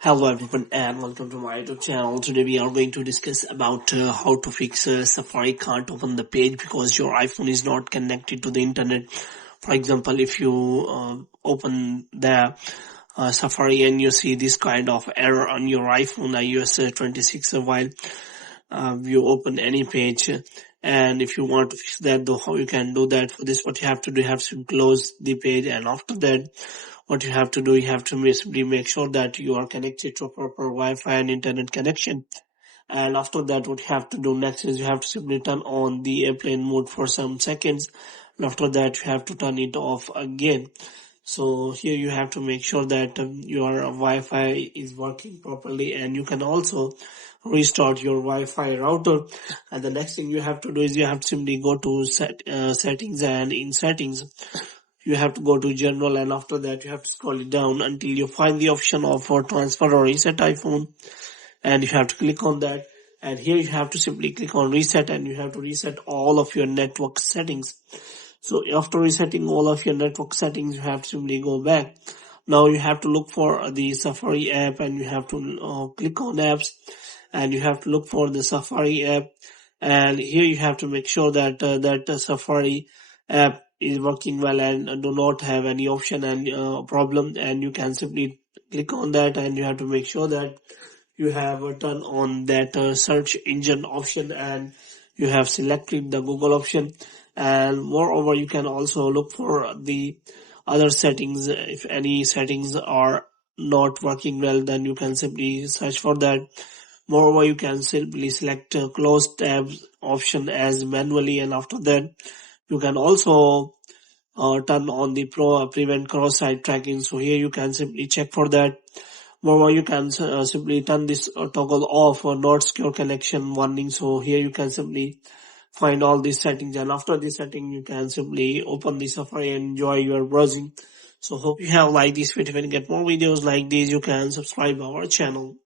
Hello everyone and welcome to my YouTube channel. Today we are going to discuss about how to fix Safari can't open the page because your iPhone is not connected to the internet. For example, if you open the Safari and you see this kind of error on your iPhone iOS 26 while you open any page, and if you want to fix that, though, how you can do that? For this, what you have to do, you have to close the page, and after that what you have to do, you have to simply make sure that you are connected to a proper Wi-Fi and internet connection. And after that, what you have to do next is you have to simply turn on the airplane mode for some seconds. And after that, you have to turn it off again. So here you have to make sure that your Wi-Fi is working properly, and you can also restart your Wi-Fi router. And the next thing you have to do is you have to simply go to settings, and in settings you have to go to general, and after that you have to scroll it down until you find the option of for transfer or reset iPhone, and you have to click on that. And here you have to simply click on reset, and you have to reset all of your network settings. So after resetting all of your network settings, you have to simply go back. Now you have to look for the Safari app, and you have to click on apps, and you have to look for the Safari app. And here you have to make sure that that Safari app is working well and do not have any option and problem, and you can simply click on that, and you have to make sure that you have turned on that search engine option, and you have selected the Google option. And moreover, you can also look for the other settings. If any settings are not working well, then you can simply search for that. Moreover, you can simply select close tabs option as manually, and after that you can also turn on the prevent cross-site tracking. So here you can simply check for that. Moreover, you can simply turn this toggle off or not secure connection warning. So here you can simply find all these settings, and after this setting you can simply open the Safari and enjoy your browsing. So hope you have liked this video. When you get more videos like these, you can subscribe our channel.